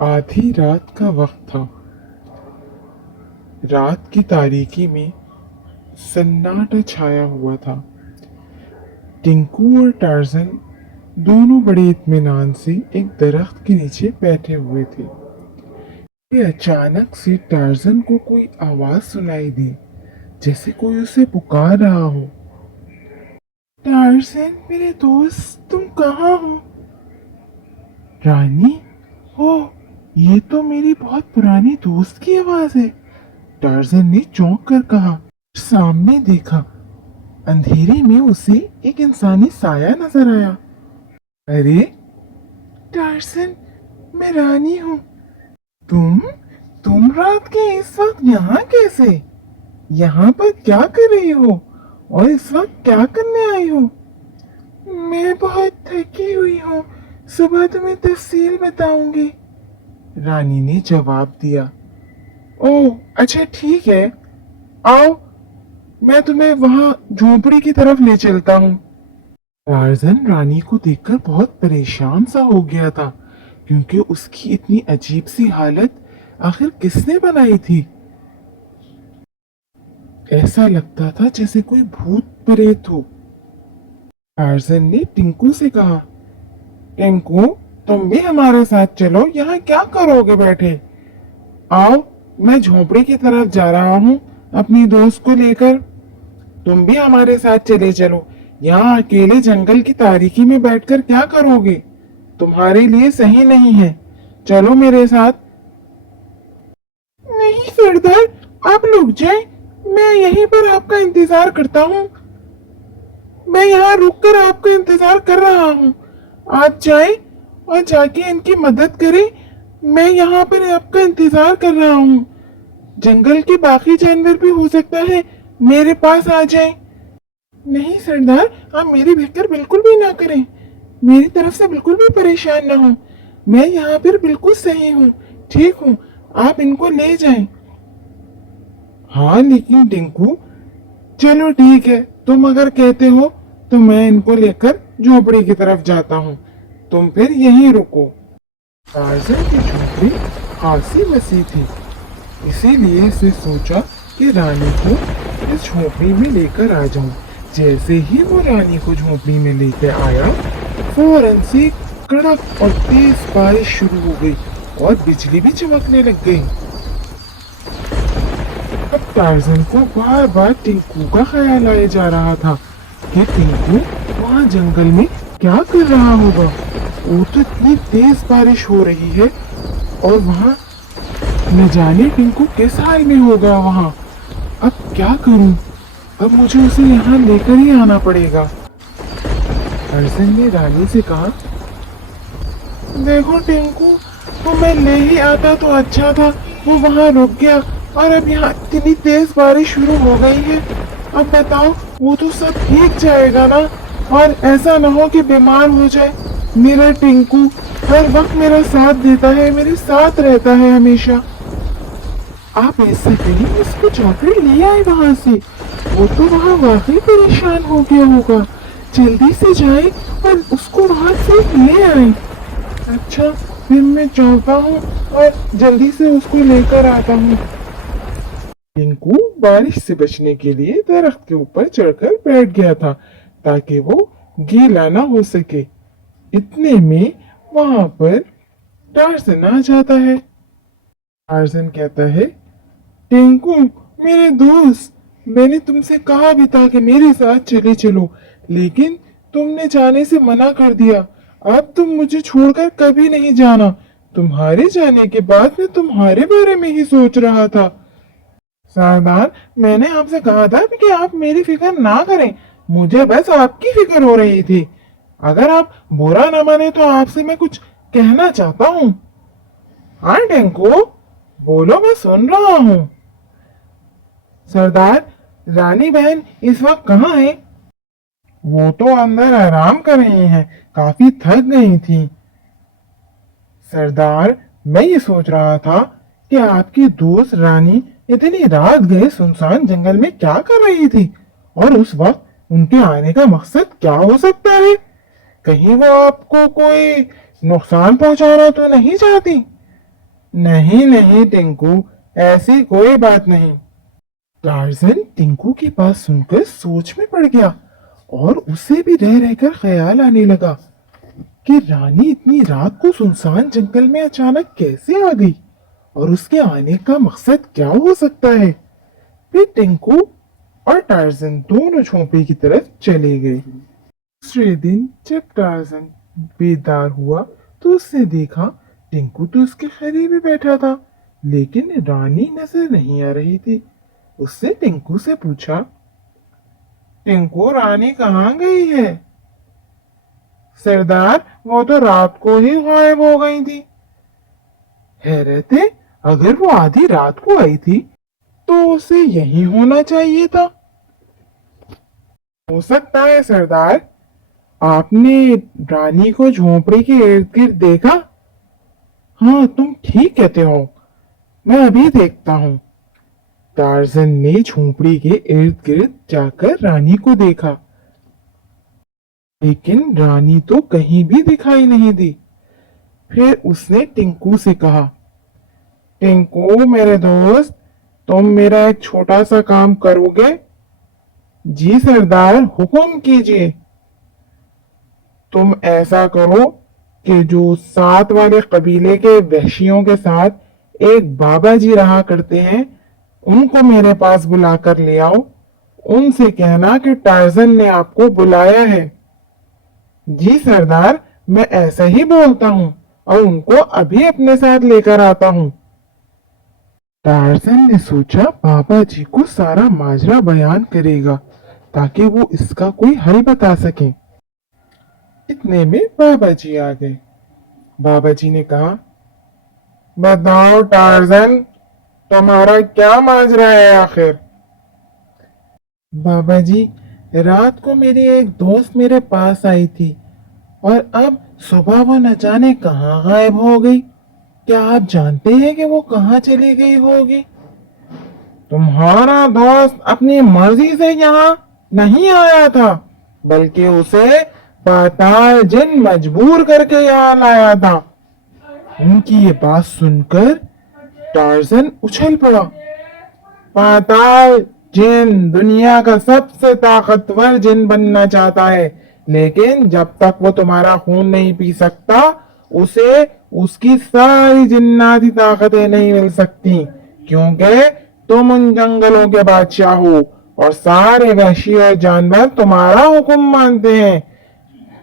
आधी रात का वक्त था। रात की तारीकी में सन्नाटा छाया हुआ था। टिंकू और टार्जन दोनों बड़े इत्मीनान से एक दरख्त के नीचे बैठे हुए थे कि अचानक से टार्जन को कोई आवाज सुनाई दी, जैसे कोई उसे पुकार रहा हो। टार्जन मेरे दोस्त, तुम कहाँ हो? रानी, ओह, ये तो मेरी बहुत पुरानी दोस्त की आवाज है। टार्जन ने चौंक कर कहा। सामने देखा, अंधेरे में उसे एक इंसानी साया नजर आया। अरे टार्जन, मैं रानी हूँ। तुम रात के इस वक्त यहाँ कैसे? यहाँ पर क्या कर रही हो और इस वक्त क्या करने आई हो? मैं बहुत थकी हुई हूँ, सुबह तुम्हें तफसील बताऊंगी, रानी ने जवाब दिया। ओह अच्छा ठीक है, आओ मैं तुम्हें वहां झोपड़ी की तरफ ले चलता हूँ। टार्जन रानी को देखकर बहुत परेशान सा हो गया था, क्योंकि उसकी इतनी अजीब सी हालत आखिर किसने बनाई थी। ऐसा लगता था जैसे कोई भूत प्रेत हो। टार्जन ने टिंकू से कहा, टिंकू तुम भी हमारे साथ चलो, यहाँ क्या करोगे बैठे? आओ, मैं झोपड़ी की तरफ जा रहा हूँ अपनी दोस्त को लेकर। तुम भी हमारे साथ चले चलो, यहाँ अकेले जंगल की तारीकी में बैठकर क्या करोगे? तुम्हारे लिए सही नहीं है, चलो मेरे साथ। नहीं सरदार, आप रुक जाए, मैं यहीं पर आपका इंतजार करता हूँ। मैं यहाँ रुककर आपका इंतजार कर रहा हूँ। आप जाएं और जाके इनकी मदद करें। मैं यहाँ पर आपका इंतजार कर रहा हूँ। जंगल के बाकी जानवर भी हो सकता है मेरे पास आ जाएं। नहीं सरदार, आप मेरी फिक्र बिल्कुल भी ना करें, मेरी तरफ से बिल्कुल भी परेशान ना हो। मैं यहाँ पर बिल्कुल सही हूँ, ठीक हूँ, आप इनको ले जाएं। हाँ लेकिन टिंकू, चलो ठीक है, तुम अगर कहते हो तो मैं इनको लेकर झोपड़ी की तरफ जाता हूँ, तुम फिर यहीं रुको। टार्जन की झोपड़ी खासी वसी थी, इसीलिए इसे सोचा कि रानी को इस झोपड़ी में लेकर आ जाऊं। जैसे ही वो रानी को झोपड़ी में लेकर आया, फौरन से कड़क और तेज बारिश शुरू हो गई और बिजली भी चमकने लग गई। अब टार्जन को बार बार टिंकू का ख्याल आया जा रहा था कि टिंकू वहाँ जंगल में क्या कर रहा होगा। वो तो इतनी तेज बारिश हो रही है और वहाँ न जाने टिंकू किस हाल में होगा वहाँ। अब क्या करूं? अब मुझे उसे यहाँ लेकर ही आना पड़ेगा। टार्जन ने रानी से कहा, देखो टिंकू, तो मैं ले ही आता तो अच्छा था, वो वहाँ रुक गया और अब यहाँ इतनी तेज बारिश शुरू हो गई है। अब बताओ, वो तो सब भीग जाएगा ना, और ऐसा ना हो कि बीमार हो जाए। मेरा टिंकू हर वक्त मेरा साथ देता है, मेरे साथ रहता है हमेशा। आप ऐसा कहीं उसको जाकर ले आए वहाँ से, वो तो वहाँ वाकई परेशान हो गया होगा। जल्दी से जाए और उसको वहाँ से ले आए। अच्छा, फिर मैं चलता हूँ और जल्दी से उसको लेकर आता हूँ। टिंकू बारिश से बचने के लिए दरख्त के ऊपर चढ़कर बैठ गया था, ताकि वो गीला ना हो सके। इतने में वहां पर टार्जन आ जाता है। टार्जन कहता है, टिंकू मेरे दोस्त, मैंने तुमसे कहा भी था कि मेरे साथ चले चलो, लेकिन तुमने जाने से मना कर दिया। अब तुम मुझे छोड़कर कभी नहीं जाना। तुम्हारे जाने के बाद मैं तुम्हारे बारे में ही सोच रहा था। सरदार, मैंने आपसे कहा था कि आप मेरी फिक्र ना करें, मुझे बस आपकी फिक्र हो रही थी। अगर आप बुरा ना माने तो आपसे मैं कुछ कहना चाहता हूँ। हाँ टिंकू, बोलो, मैं सुन रहा हूँ। सरदार, रानी बहन इस वक्त कहाँ है? वो तो अंदर आराम कर रही हैं, काफी थक गई थी। सरदार, मैं ये सोच रहा था कि आपकी दोस्त रानी इतनी रात गए सुनसान जंगल में क्या कर रही थी, और उस वक्त उनके आने का मकसद क्या हो सकता है? कहीं वो आपको कोई नुकसान पहुंचाना तो नहीं चाहती? नहीं नहीं टिंकू, ऐसी कोई बात नहीं। टार्जन टिंकू की बात सुनकर सोच में पड़ गया और उसे भी रह रहकर ख्याल आने लगा कि रानी इतनी रात को सुनसान जंगल में अचानक कैसे आ गई और उसके आने का मकसद क्या हो सकता है। फिर टिंकू और टार्जन दोनों झोंपड़ी की तरफ चले गए। दूसरे दिन जब टार्जन बेदार हुआ तो उसने देखा टिंकू तो उसके करीब ही बैठा था, लेकिन रानी नजर नहीं आ रही थी। उसने टिंकू से पूछा, टिंकू रानी कहाँ गई है? सरदार वो तो रात को ही गायब हो गई थी। हैरत है, अगर वो आधी रात को आई थी तो उसे यही होना चाहिए था। हो सकता है सरदार, आपने रानी को झोपड़ी के इर्द गिर्द देखा? हाँ तुम ठीक कहते हो, मैं अभी देखता हूँ। टार्जन ने झोपड़ी के इर्द गिर्द जाकर रानी को देखा, लेकिन रानी तो कहीं भी दिखाई नहीं दी। फिर उसने टिंकू से कहा, टिंकू मेरे दोस्त, तुम मेरा एक छोटा सा काम करोगे? जी सरदार, हुक्म कीजिए। तुम ऐसा करो कि जो साथ वाले कबीले के वहशियों के साथ एक बाबा जी रहा करते हैं, उनको मेरे पास बुलाकर ले आओ। उनसे कहना कि टार्जन ने आपको बुलाया है। जी सरदार, मैं ऐसा ही बोलता हूँ और उनको अभी अपने साथ लेकर आता हूँ। टार्जन ने सोचा बाबा जी को सारा माजरा बयान करेगा ताकि वो इसका कोई हल बता सके। इतने में बाबा जी आ गए। बाबा जी ने कहा, बताओ टार्जन, तुम्हारा क्या माजरा है आखिर? बाबा जी, रात को मेरी एक दोस्त मेरे पास आई थी और अब सुबह वो न जाने कहाँ गायब हो गई। क्या आप जानते हैं कि वो कहाँ चली गई होगी? तुम्हारा दोस्त अपनी मर्जी से यहाँ नहीं आया था, बल्कि उसे पाताल जिन मजबूर करके यहाँ लाया था। उनकी ये बात सुनकर टार्जन उछल पड़ा। पाताल जिन दुनिया का सबसे ताकतवर जिन बनना चाहता है, लेकिन जब तक वो तुम्हारा खून नहीं पी सकता उसे उसकी सारी जिन्नाती ताकतें नहीं मिल सकती, क्योंकि तुम उन जंगलों के बादशाह हो और सारे वहशी और जानवर तुम्हारा हुक्म मानते हैं।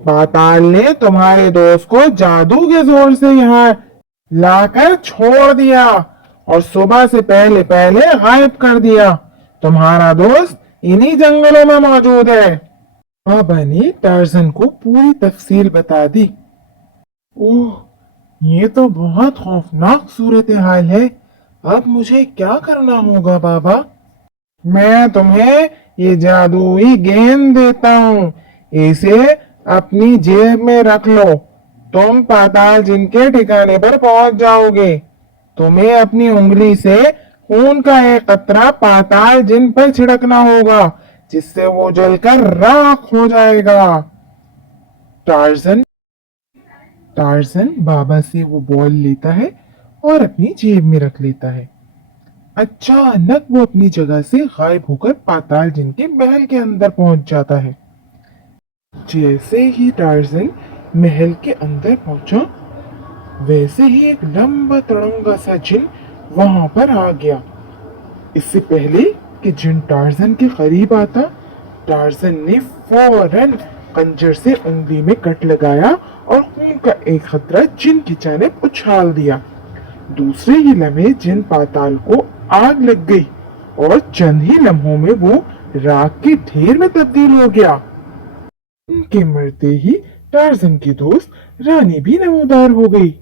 पाताल ने तुम्हारे दोस्त को जादू के जोर से यहाँ लाकर छोड़ दिया और सुबह से पहले पहले गायब कर दिया। तुम्हारा दोस्त इन्हीं जंगलों में मौजूद है। बाबा ने टार्जन को पूरी तफसील बता दी। ओह, ये तो बहुत खौफनाक सूरत हाल है। अब मुझे क्या करना होगा बाबा? मैं तुम्हें ये जादुई गेंद देता हूँ, इसे अपनी जेब में रख लो। तुम पाताल जिनके ठिकाने पर पहुंच जाओगे। तुम्हें अपनी उंगली से खून का एक कतरा पाताल जिन पर छिड़कना होगा, जिससे वो जलकर राख हो जाएगा। टार्जन टार्जन बाबा से वो बॉल लेता है और अपनी जेब में रख लेता है। अचानक वो अपनी जगह से गायब होकर पाताल जिन के महल के अंदर पहुंच जाता है। जैसे ही टार्जन महल के अंदर पहुंचा, वैसे ही एक लंबा तड़ंगा सा जिन वहां पर आ गया। इससे पहले कि जिन टार्जन के करीब आता, टार्जन ने फौरन खंजर से उंगली में कट लगाया और खून का एक खतरा जिन की जानिब उछाल दिया। दूसरे ही लम्हे जिन पाताल को आग लग गई और चंद ही लम्हों में वो राख के ढेर में तब्दील हो गया। उनके मरते ही टार्जन की दोस्त रानी भी नमूदार हो गई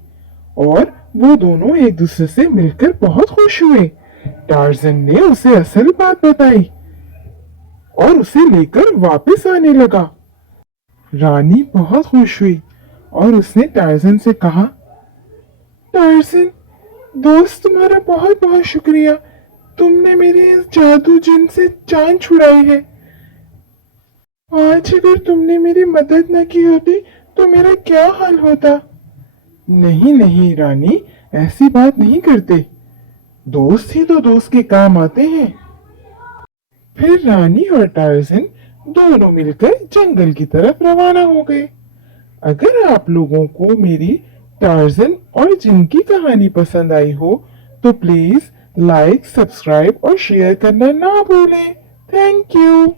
और वो दोनों एक दूसरे से मिलकर बहुत खुश हुए। टार्जन ने उसे असल बात बताई और उसे लेकर वापस आने लगा। रानी बहुत खुश हुई और उसने टार्जन से कहा, टार्जन दोस्त, तुम्हारा बहुत बहुत शुक्रिया। तुमने मेरे इस जादू जिन से जान छुड़ाई है। आज अगर तुमने मेरी मदद न की होती तो मेरा क्या हाल होता? नहीं नहीं रानी, ऐसी बात नहीं करते। दोस्त ही तो दोस्त के काम आते हैं। फिर रानी और टार्ज़न दोनों मिलकर जंगल की तरफ रवाना हो गए। अगर आप लोगों को मेरी टार्ज़न और जिन की कहानी पसंद आई हो तो प्लीज लाइक, सब्सक्राइब और शेयर करना ना भूलें। Thank you.